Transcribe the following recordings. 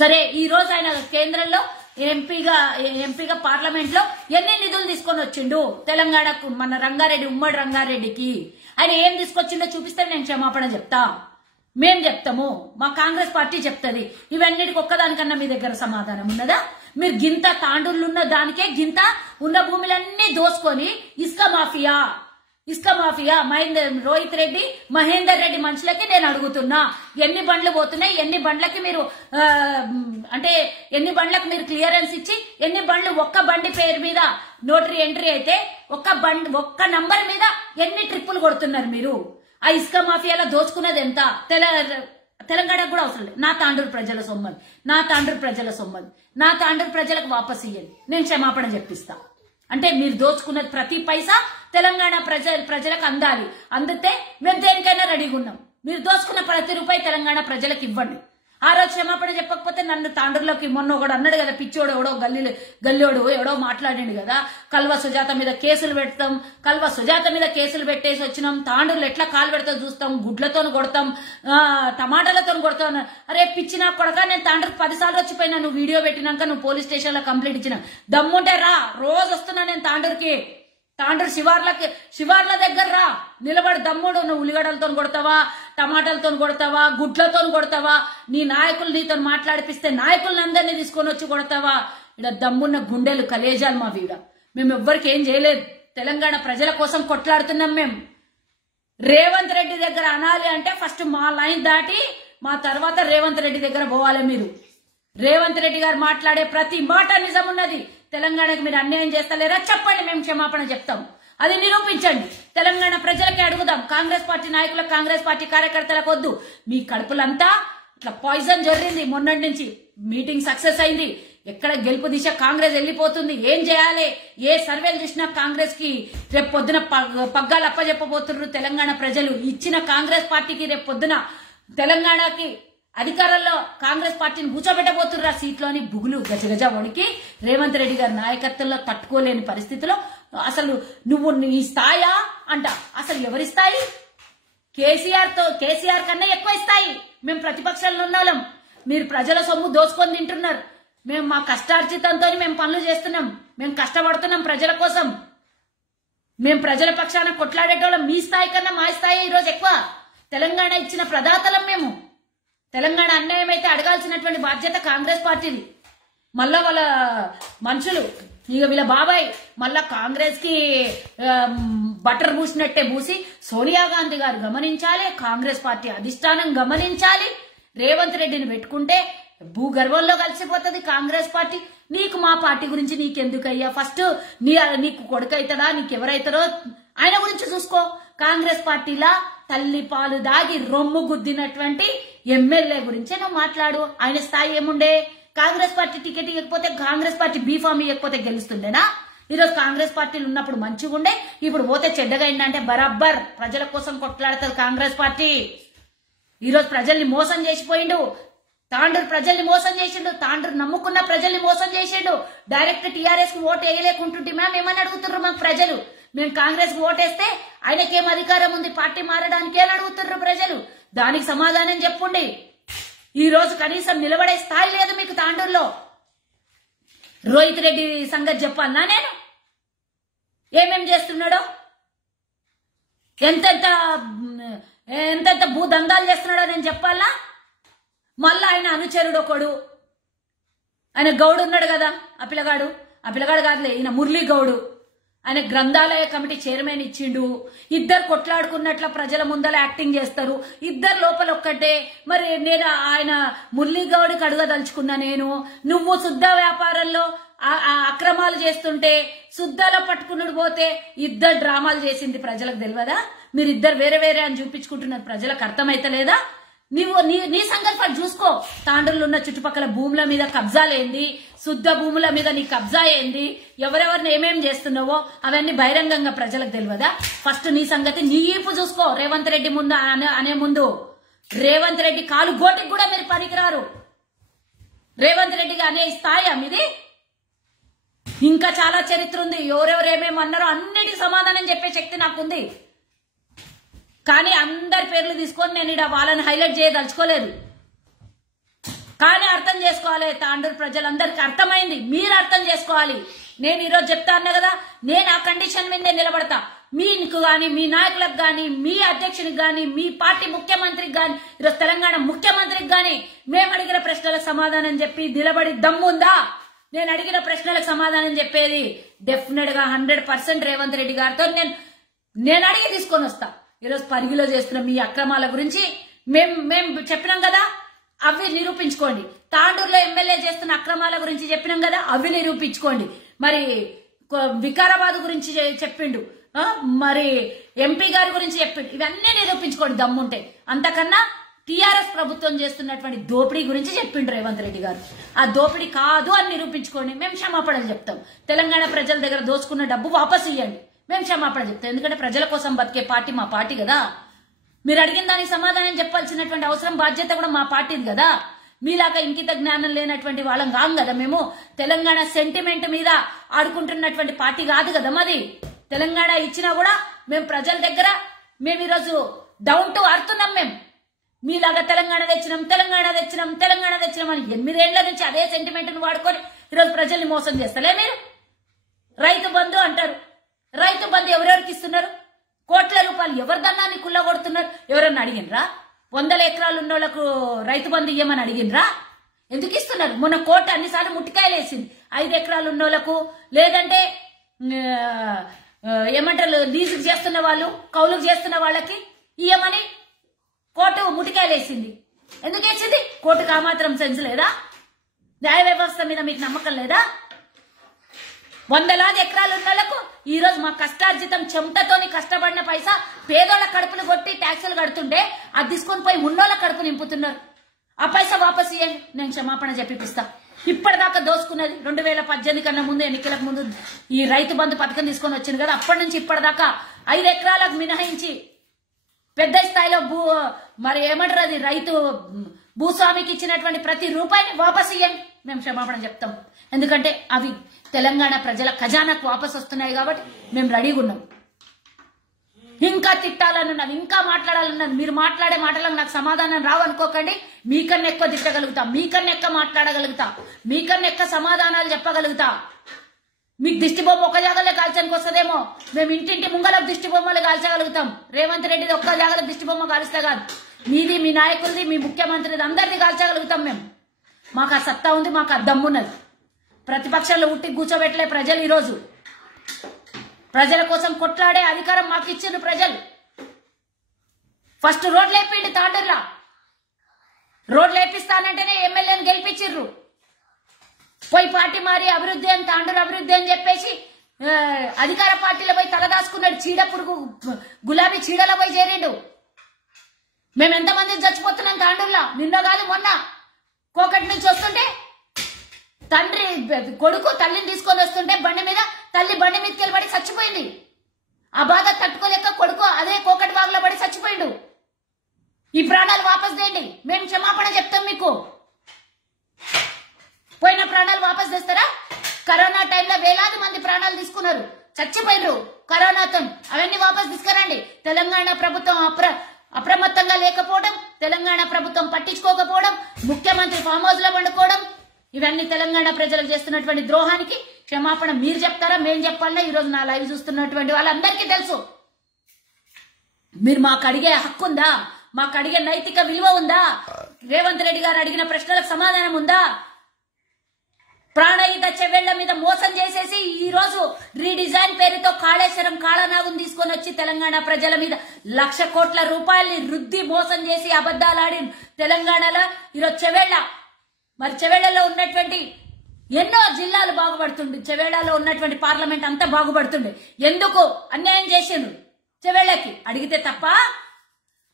సరే ఈ రోజు ఆయన కేంద్రంలో ఎంపీగా పార్లమెంట్ లో ఎన్ని నిధులు తీసుకొని వచ్చిండు తెలంగాణకు, మన రంగారెడ్డి, ఉమ్మడి రంగారెడ్డికి ఆయన ఏం తీసుకొచ్చిండో చూపిస్తే నేను క్షమాపణ చెప్తా, మేం చెప్తాము, మా కాంగ్రెస్ పార్టీ చెప్తది. ఇవన్నిటికి ఒక్కదానికన్నా మీ దగ్గర సమాధానం ఉన్నదా? మీరు గింత తాండూళ్ళున్న దానికే గింత ఉన్న భూములన్నీ దోసుకొని ఇసుక మాఫియా రోహిత్ రెడ్డి, మహేందర్ రెడ్డి మనుషులకి నేను అడుగుతున్నా, ఎన్ని బండ్లు పోతున్నాయి, ఎన్ని బండ్లకి మీరు ఎన్ని బండ్లకు మీరు క్లియరెన్స్ ఇచ్చి, ఎన్ని బండ్లు ఒక్క బండి పేరు మీద నోటరీ ఎంట్రీ అయితే ఒక్క నంబర్ మీద ఎన్ని ట్రిప్పులు కొడుతున్నారు మీరు? ఆ ఇసుక మాఫియాలో దోచుకున్నది ఎంత? తెలంగాణకు కూడా అవసరం లేదు. నా తాండూరు ప్రజల సొమ్మది, నా తాండూరు ప్రజలకు వాపస్ ఇయ్యండి, నేను క్షమాపణ చెప్పిస్తా. అంటే మీరు దోచుకున్నది ప్రతి పైసా తెలంగాణ ప్రజలకు అందాలి. అందితే మేము దేనికైనా రెడీగా ఉన్నాం. మీరు దోచుకున్న ప్రతి రూపాయి తెలంగాణ ప్రజలకు ఇవ్వండి. ఆ రోజు క్షమాపణ చెప్పకపోతే నన్ను తాండూరులోకి మొన్న ఒకడు అన్నాడు కదా, పిచ్చోడు ఎవడో గల్లోడు ఎవడో మాట్లాడిండు కదా, కల్వ సుజాత మీద కేసులు పెడతాం, కల్వ సుజాత మీద కేసులు పెట్టేసి వచ్చినాం, తాండూరులో ఎట్లా కాలు పెడతా చూస్తాం, గుడ్లతో కొడతాం, టమాటాలతో కొడతాం. అరే పిచ్చిన కొడక, నేను తాండూరు 10 సార్లు వచ్చిపోయినా, నువ్వు వీడియో పెట్టినాక నువ్వు పోలీస్ స్టేషన్ లో కంప్లైంట్ ఇచ్చిన. దమ్ముంటే రా, రోజు వస్తున్నా నేను తాండూరుకి. తాండూరు శివార్ల దగ్గర రా, నిలబడి దమ్ముడు. నువ్వు ఉల్లిగడ్డలతో కొడతావా, టమాటాలతో కొడతావా, గుడ్లతో కొడతావా, నీ నాయకులు నీతో మాట్లాడిపిస్తే నాయకుల్ని అందరినీ తీసుకొని వచ్చి కొడతావా? ఇక్కడ దమ్మున్న గుండెలు కలేజాలు మా వీడ. మేము ఎవ్వరికి ఏం చేయలేదు, తెలంగాణ ప్రజల కోసం కొట్లాడుతున్నాం. మేము రేవంత్ రెడ్డి దగ్గర అనాలి అంటే ఫస్ట్ మా లైన్ దాటి మా తర్వాత రేవంత్ రెడ్డి దగ్గర పోవాలి. మీరు రేవంత్ రెడ్డి గారు మాట్లాడే ప్రతి మాట నిజం ఉన్నది. తెలంగాణకు మీరు అన్యాయం చేస్తలేరా చెప్పండి, మేము క్షమాపణ చెప్తాం. అది నిరూపించండి. తెలంగాణ ప్రజలకే అడుగుదాం. కాంగ్రెస్ పార్టీ నాయకులకు, కాంగ్రెస్ పార్టీ కార్యకర్తలకు వద్దు. మీ కడుపులంతా ఇట్లా పాయిజన్ జరిగింది. మొన్నటి నుంచి మీటింగ్ సక్సెస్ అయింది. ఎక్కడ గెలుపు దిశ కాంగ్రెస్ వెళ్ళిపోతుంది. ఏం చేయాలి? ఏ సర్వేలు చూసినా కాంగ్రెస్ కి రేపు పొద్దున పగ్గాలు అప్పచెప్పబోతున్నారు తెలంగాణ ప్రజలు. ఇచ్చిన కాంగ్రెస్ పార్టీకి రేపు పొద్దున తెలంగాణకి అధికారంలో కాంగ్రెస్ పార్టీని కూర్చోబెట్టబోతున్నారు సీట్లోని బుగులు గజగజ వణికి రేవంత్ రెడ్డి గారి నాయకత్వంలో తట్టుకోలేని పరిస్థితిలో అసలు నువ్వు నీ స్థాయా అంట. అసలు ఎవరి స్థాయి? కేసీఆర్ కన్నా ఎక్కువ స్థాయి. మేము ప్రతిపక్షంలో ఉన్నాం. మీరు ప్రజల సొమ్ము దోచుకొని తింటున్నారు. మేము మా కష్టార్జితంతో మేము పనులు చేస్తున్నాం. మేము కష్టపడుతున్నాం ప్రజల కోసం. మేము ప్రజల పక్షాన కొట్లాడేటోళ్ళం. మీ స్థాయి కన్నా మా స్థాయి ఈరోజు ఎక్కువ. తెలంగాణ ఇచ్చిన ప్రదాతలం మేము. తెలంగాణ అన్యాయం అయితే అడగాల్సినటువంటి బాధ్యత కాంగ్రెస్ పార్టీది. మళ్ళా వాళ్ళ మనుషులు ఇక వీళ్ళ బాబాయ్ మళ్ళా కాంగ్రెస్ కి బటర్ పూసినట్టే పూసి సోనియా గాంధీ గారు గమనించాలి, కాంగ్రెస్ పార్టీ అధిష్టానం గమనించాలి. రేవంత్ రెడ్డిని పెట్టుకుంటే భూగర్భంలో కలిసిపోతుంది కాంగ్రెస్ పార్టీ. నీకు మా పార్టీ గురించి నీకెందుకయ్యా? ఫస్ట్ నీకు కొడుకు అవుతాడా, నీకెవరైతారో ఆయన గురించి చూసుకో. కాంగ్రెస్ పార్టీలా తల్లి పాలు దాగి రొమ్ము గుద్దినటువంటి ఎమ్మెల్యే గురించే నువ్వు మాట్లాడు. ఆయన స్థాయి ఏముండే? కాంగ్రెస్ పార్టీ టికెట్ ఇవ్వకపోతే, కాంగ్రెస్ పార్టీ బీఫామ్ ఇవ్వకపోతే గెలుస్తుండేనా? ఈరోజు కాంగ్రెస్ పార్టీలు ఉన్నప్పుడు మంచిగా ఉండే, ఇప్పుడు పోతే చెడ్డగా ఏంటంటే బరాబర్ ప్రజల కోసం కొట్లాడుతుంది కాంగ్రెస్ పార్టీ. ఈరోజు ప్రజల్ని మోసం చేసిపోయిండు. తాండూరు ప్రజల్ని మోసం చేసిండు. తాండూరు నమ్ముకున్న ప్రజల్ని మోసం చేసిండు. డైరెక్ట్ టీఆర్ఎస్ కు ఓటు వేయలేకుంటుంటే మ్యామ్ ఏమని అడుగుతున్నారు మాకు ప్రజలు? మేము కాంగ్రెస్ కు ఓటేస్తే ఆయనకేం అధికారం ఉంది పార్టీ మారడానికి అని అడుగుతున్నారు ప్రజలు. దానికి సమాధానం చెప్పుండి. ఈ రోజు కనీసం నిలబడే స్థాయి లేదు మీకు తాండూరులో. రోహిత్ రెడ్డి సంగతి చెప్పాలనా నేను? ఏమేం చేస్తున్నాడో, ఎంతెంత భూదందాలు చేస్తున్నాడో నేను చెప్పాలా? మళ్ళా ఆయన అనుచరుడు ఒకడు, ఆయన గౌడు ఉన్నాడు కదా, ఆ పిల్లగాడు కాదులే, ఈయన మురళీ గౌడు. ఆయన గ్రంథాలయ కమిటీ చైర్మన్ ఇచ్చిండు. ఇద్దరు కొట్లాడుకున్నట్ల ప్రజల ముందర యాక్టింగ్ చేస్తారు. ఇద్దరు లోపల ఒక్కటే. మరి నేను ఆయన మురళీ గౌడికి అడగదలుచుకున్నా నేను, నువ్వు శుద్ధ వ్యాపారంలో అక్రమాలు చేస్తుంటే శుద్ధలో పట్టుకున్నాడు పోతే ఇద్దరు డ్రామాలు చేసింది ప్రజలకు తెలియదా? మీరు ఇద్దరు వేరే వేరే అని చూపించుకుంటున్నారు. ప్రజలకు అర్థమైతలేదా? నీ సంకల్పాలు చూసుకో. తాండ్రులు ఉన్న చుట్టుపక్కల భూముల మీద కబ్జాలేంది, శుద్ధ భూముల మీద నీ కబ్జా ఏంది, ఎవరెవరిని ఏమేం చేస్తున్నావో అవన్నీ బహిరంగంగా ప్రజలకు తెలియదా? ఫస్ట్ నీ సంగతి నీ ఈపు చూసుకో. రేవంత్ రెడ్డి ముందు అనే ముందు రేవంత్ రెడ్డి కాలు గోటికి కూడా మీరు పనికిరారు. రేవంత్ రెడ్డికి అనే స్థాయి మీది. ఇంకా చాలా చరిత్ర ఉంది. ఎవరెవరు ఏమేమి అన్నారో అన్నిటికీ సమాధానం చెప్పే శక్తి నాకుంది. కానీ అందరి పేర్లు తీసుకొని నేను ఇక్కడ వాళ్ళని హైలైట్ చేయదలుచుకోలేదు. కానీ అర్థం చేసుకోవాలి, తాండూరు ప్రజలందరికీ అర్థమైంది, మీరు అర్థం చేసుకోవాలి. నేను ఈరోజు చెప్తా అన్నా కదా, నేను ఆ కండిషన్ మీదే నిలబడతా. మీకు గాని, మీ నాయకులకు గాని, మీ అధ్యక్షునికి గాని, మీ పార్టీ ముఖ్యమంత్రికి గాని, ఈరోజు తెలంగాణ ముఖ్యమంత్రికి గాని మేము అడిగిన ప్రశ్నలకు సమాధానం చెప్పి నిలబడి దమ్ముందా? నేను అడిగిన ప్రశ్నలకు సమాధానం చెప్పేది డెఫినెట్ గా 100% రేవంత్ రెడ్డి గారితో నేను అడిగి తీసుకొని వస్తా. ఈరోజు పరిగిలో చేస్తున్న మీ అక్రమాల గురించి మేము చెప్పినాం కదా, అవి నిరూపించుకోండి. తాండూరులో ఎమ్మెల్యే చేస్తున్న అక్రమాల గురించి చెప్పినాం కదా, అవి నిరూపించుకోండి. మరి వికారాబాద్ గురించి చెప్పిండు, మరి ఎంపీ గారి గురించి చెప్పిండు, ఇవన్నీ నిరూపించుకోండి దమ్ముంటే. అంతకన్నా టీఆర్ఎస్ ప్రభుత్వం చేస్తున్నటువంటి దోపిడీ గురించి చెప్పిండు రేవంత్ రెడ్డి గారు. ఆ దోపిడీ కాదు అని నిరూపించుకోండి, మేము క్షమాపణలు చెప్తాం. తెలంగాణ ప్రజల దగ్గర దోచుకున్న డబ్బు వాపసు ఇవ్వండి, మేము క్షమాపణ చెప్తాం. ఎందుకంటే ప్రజల కోసం బతికే పార్టీ మా పార్టీ కదా. మీరు అడిగిన దానికి సమాధానం చెప్పాల్సినటువంటి అవసరం, బాధ్యత కూడా మా పార్టీది కదా. మీలాగా ఇంకిత జ్ఞానం లేనటువంటి వాళ్ళం కాం కదా మేము. తెలంగాణ సెంటిమెంట్ మీద ఆడుకుంటున్నటువంటి పార్టీ కాదు కదా మాది. తెలంగాణ ఇచ్చినా కూడా మేము ప్రజల దగ్గర మేము ఈరోజు డౌన్ టు అర్తున్నాం. మేము మీలాగా తెలంగాణ తెచ్చినాం అని 8 ఏళ్ల నుంచి అదే సెంటిమెంట్ ను వాడుకొని ఈరోజు ప్రజల్ని మోసం చేస్తలే మీరు. రైతు బంధు అంటారు, రైతు బంధు ఎవరెవరికి ఇస్తున్నారు? కోట్ల రూపాయలు ఎవరి దన్నాన్ని కుల్లగొడుతున్నారు? ఎవరన్నా అడిగినరా? 100 ఎకరాలు ఉన్నోళ్లకు రైతు బంధు ఇయ్యమని అడిగినరా? ఎందుకు ఇస్తున్నారు? మొన్న కోర్టు అన్నిసార్లు ముట్టికాయలు వేసింది. 5 ఎకరాలు ఉన్నోళ్లకు, లేదంటే ఏమంటారు లీజుకు చేస్తున్న వాళ్ళు, కౌలుకు చేస్తున్న వాళ్ళకి ఇయ్యమని కోర్టు ముట్టికాయలు వేసింది. ఎందుకు వేసింది? కోర్టుకు ఆ మాత్రం సెన్స్ లేదా? న్యాయ వ్యవస్థ మీద మీకు నమ్మకం లేదా? 100 ఎకరాలు ఉన్నోళ్లకు ఈ రోజు మా కష్టార్జితం చెమటతోని కష్టపడిన పైసా పేదోళ్ల కడుపులు కొట్టి ట్యాక్సులు కడుతుండే అది తీసుకొని పోయి ఉన్నోళ్ల కడుపు నింపుతున్నారు. ఆ పైసా వాపసు ఇవ్వండి, నేను క్షమాపణ చెప్పిస్తా. ఇప్పటిదాకా దోసుకున్నది 2018 కన్నా ముందు, ఎన్నికలకు ముందు ఈ రైతు బంధు పథకం తీసుకొని వచ్చింది కదా, అప్పటి నుంచి ఇప్పటిదాకా 5 ఎకరాలకు మినహాయించి పెద్ద స్థాయిలో మరి ఏమంటారు అది రైతు భూస్వామికి ఇచ్చినటువంటి ప్రతి రూపాయిని వాపసు ఇవ్వండి, మేము క్షమాపణ చెప్తాం. ఎందుకంటే అవి తెలంగాణ ప్రజల ఖజానాకు వాపసు వస్తున్నాయి కాబట్టి మేము రెడీగా ఉన్నాం. ఇంకా తిట్టాలనున్నాను, ఇంకా మాట్లాడాలన్నాను. మీరు మాట్లాడే మాటలకు నాకు సమాధానం రావు అనుకోకండి. మీకన్నా ఎక్కువ తిట్టగలుగుతా, మీకన్నా ఎక్కువ మాట్లాడగలుగుతా, మీకన్నా ఎక్కువ సమాధానాలు చెప్పగలుగుతా. మీకు దిష్టి బొమ్మ ఒక జాగాలో కాల్చడానికి వస్తుందేమో, మేము ఇంటింటి ముంగలకు దిష్టి బొమ్మలు కాల్చగలుగుతాం. రేవంత్ రెడ్డిది ఒక్క జాగాలో దిష్టి బొమ్మ కాలుస్తా కాదు, మీది, మీ నాయకులది, మీ ముఖ్యమంత్రిది అందరిది కాల్చగలుగుతాం మేము. మాకు ఆ సత్తా ఉంది, మాకు ఆ దమ్మున్నది. ప్రతిపక్షాల్లో ఉట్టి కూర్చోబెట్టలే ప్రజలు. ఈరోజు ప్రజల కోసం కొట్లాడే అధికారం మాకు ఇచ్చిండ్రు ప్రజలు. ఫస్ట్ రోడ్లు వేపిండి, తాండూరులా రోడ్లు వేపిస్తానంటేనే ఎమ్మెల్యేని గెలిపించిర్రు. పోయి పార్టీ మారి అభివృద్ధి అని, తాండూరు అభివృద్ధి అని చెప్పేసి అధికార పార్టీలో పోయి తలదాసుకున్నాడు. చీడపుడుగు గులాబీ చీడలో పోయి చేరిండు. మేము ఎంతమంది చచ్చిపోతున్నాం తాండూరులో. నిన్న కాదు మొన్న కోకటి నుంచి వస్తుంటే తండ్రి కొడుకు తల్లిని తీసుకొని వస్తుంటే బండి మీద, తల్లి బండి మీదకి వెళ్ళి పడి చచ్చిపోయింది. ఆ బాధ తట్టుకోలేక కొడుకు అదే కోకటి బాగులో పడి చచ్చిపోయిండు. ఈ ప్రాణాలు వాపస్ చేయండి, మేము క్షమాపణ చెప్తాం మీకు. పోయిన ప్రాణాలు వాపస్ తెస్తారా? కరోనా టైంలో వేలాది మంది ప్రాణాలు తీసుకున్నారు, చచ్చిపోయినరు కరోనాతో. అవన్నీ వాపస్ తీసుకురండి. తెలంగాణ ప్రభుత్వం అప్రమత్తంగా లేకపోవడం, తెలంగాణ ప్రభుత్వం పట్టించుకోకపోవడం, ముఖ్యమంత్రి ఫామ్ హౌస్ లో వండుకోవడం, ఇవన్నీ తెలంగాణ ప్రజలకు చేస్తున్నటువంటి ద్రోహానికి క్షమాపణ మీరు చెప్తారా, మేము చెప్పాలన్నా? ఈ రోజు నా లైవ్ చూస్తున్నటువంటి వాళ్ళందరికీ తెలుసు. మీరు మాకు అడిగే హక్కు ఉందా? మాకు అడిగే నైతిక విలువ ఉందా? రేవంత్ రెడ్డి గారు అడిగిన ప్రశ్నలకు సమాధానం ఉందా? ప్రాణహిత చెవెళ్ల మీద మోసం చేసేసి ఈ రోజు రీడిజైన్ పేరుతో కాళేశ్వరం కాళనాగును తీసుకొని వచ్చి తెలంగాణ ప్రజల మీద 1,00,000 కోట్ల రూపాయల్ని రుద్ది మోసం చేసి అబద్దాలాడి తెలంగాణలో ఈరోజు చెవెళ్ల, మరి చెవేళ్లలో ఉన్నటువంటి ఎన్నో జిల్లాలు బాగుపడుతుండే, చెవేళ్లలో ఉన్నటువంటి పార్లమెంట్ అంతా బాగుపడుతుండే. ఎందుకు అన్యాయం చేసిండ్రు చెవేళ్లకి? అడిగితే తప్ప?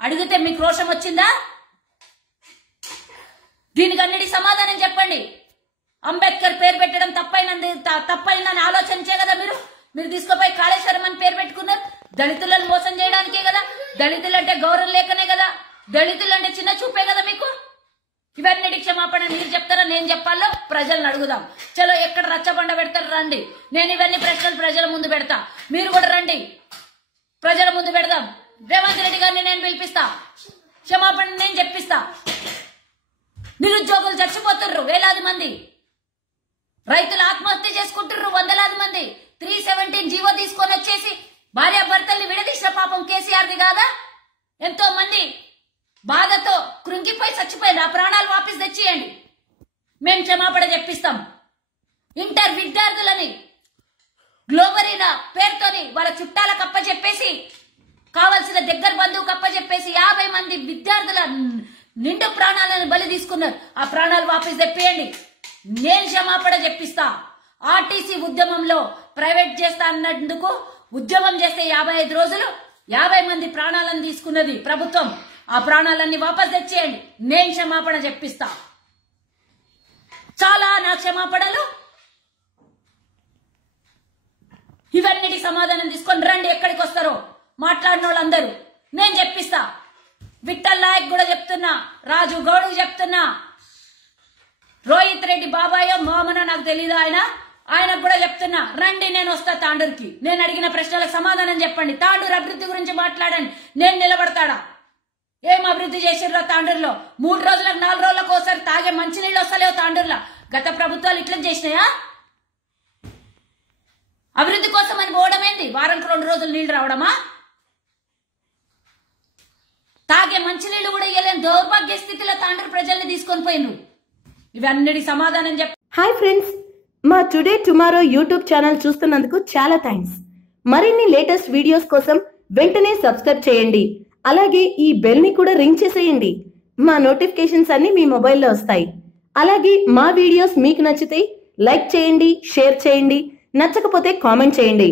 అడిగితే మీకు రోషం వచ్చిందా? దీనికి అన్నిటి సమాధానం చెప్పండి. అంబేద్కర్ పేరు పెట్టడం తప్పైందని ఆలోచించే కదా మీరు తీసుకుపోయి కాళేశ్వరం అని పేరు పెట్టుకున్నారు. దళితులను మోసం చేయడానికే కదా. దళితులంటే గౌరవం లేకనే కదా. దళితులంటే చిన్న చూపే కదా మీకు. ఇవన్నీ క్షమాపణ మీరు చెప్తారా, నేను చెప్పాలో? ప్రజలను అడుగుదాం. చలో ఎక్కడ రచ్చబండ పెడతారు రండి. నేను ఇవన్నీ ప్రశ్నలు ప్రజల ముందు పెడతా, మీరు కూడా రండి, ప్రజల ముందు పెడదాం. రేవంత్ రెడ్డి గారిని నేను పిలిపిస్తా, క్షమాపణ నేను చెప్పిస్తా. నిరుద్యోగులు చచ్చిపోతుర్రు వేలాది మంది, రైతులు ఆత్మహత్య చేసుకుంటుర్రు వందలాది మంది. 317 జీవో తీసుకొని వచ్చేసి భార్యాభర్తల్ని విడదీసిన పాపం కేసీఆర్ది కాదా? ఎంతో మంది బాధతో కృంగిపోయి చచ్చిపోయింది. ఆ ప్రాణాలు వాపస్ తెచ్చియండి, మేం క్షమాపణ చెప్పిస్తాం. ఇంటర్ విద్యార్థులని గ్లోబరీనా పేరుతోని వాళ్ళ చుట్టాల కప్ప చెప్పేసి, కావలసిన దగ్గర బంధువు కప్ప చెప్పేసి 50 మంది విద్యార్థుల నిండు ప్రాణాలను బలి తీసుకున్నారు. ఆ ప్రాణాలు వాపస్ తెప్పియండి, నేను క్షమాపణ చెప్పిస్తా. ఆర్టీసీ ఉద్యమంలో ప్రైవేట్ చేస్తా అన్నందుకు ఉద్యమం చేస్తే 55 రోజులు 50 మంది ప్రాణాలను తీసుకున్నది ప్రభుత్వం. ఆ ప్రాణాలన్నీ వాపస్ తెచ్చేయండి, నేను క్షమాపణ చెప్పిస్తా. చాలా నా క్షమాపణలు. ఇవన్నిటి సమాధానం తీసుకొని రండి, ఎక్కడికి వస్తారో మాట్లాడిన వాళ్ళందరూ నేను చెప్పిస్తా. విఠల్ నాయక్ కూడా చెప్తున్నా, రాజు గౌడ్కి చెప్తున్నా, రోహిత్ రెడ్డి బాబాయో మామనో నాకు తెలియదు, ఆయనకు కూడా చెప్తున్నా, రండి నేను వస్తా తాండూరుకి. నేను అడిగిన ప్రశ్నలకు సమాధానం చెప్పండి. తాండూరు అభివృద్ధి గురించి మాట్లాడండి, నేను నిలబడతాడా? ఏం అభివృద్ధి చేసిర్రో తాండూరులో? 3 రోజులకు 4 రోజులకు ఒకసారి తాగే మంచినీళ్ళు వస్తలేవు తాండూరులో. గత ప్రభుత్వాలు ఇట్లా చేసినాయా? అభివృద్ధి కోసం అని పోవడమేంది? వారానికి 2 రోజులు నీళ్లు రావడమా? తాగే మంచినీళ్లు కూడా ఇవ్వలేని దౌర్భాగ్య స్థితిలో తాండూరు ప్రజల్ని తీసుకొని పోయినరు. ఇవన్నిటి సమాధానం చెప్ప. హాయ్ ఫ్రెండ్స్, మా టుడే టుమారో యూట్యూబ్ ఛానల్ చూస్తున్నందుకు చాలా థ్యాంక్స్. మరిన్ని లేటెస్ట్ వీడియోస్ కోసం వెంటనే సబ్స్క్రైబ్ చేయండి. అలాగే ఈ బెల్ ని కూడా రింగ్ చేసేయండి. మా నోటిఫికేషన్స్ అన్ని మీ మొబైల్లో వస్తాయి. అలాగే మా వీడియోస్ మీకు నచ్చితే లైక్ చేయండి, షేర్ చేయండి, నచ్చకపోతే కామెంట్ చేయండి.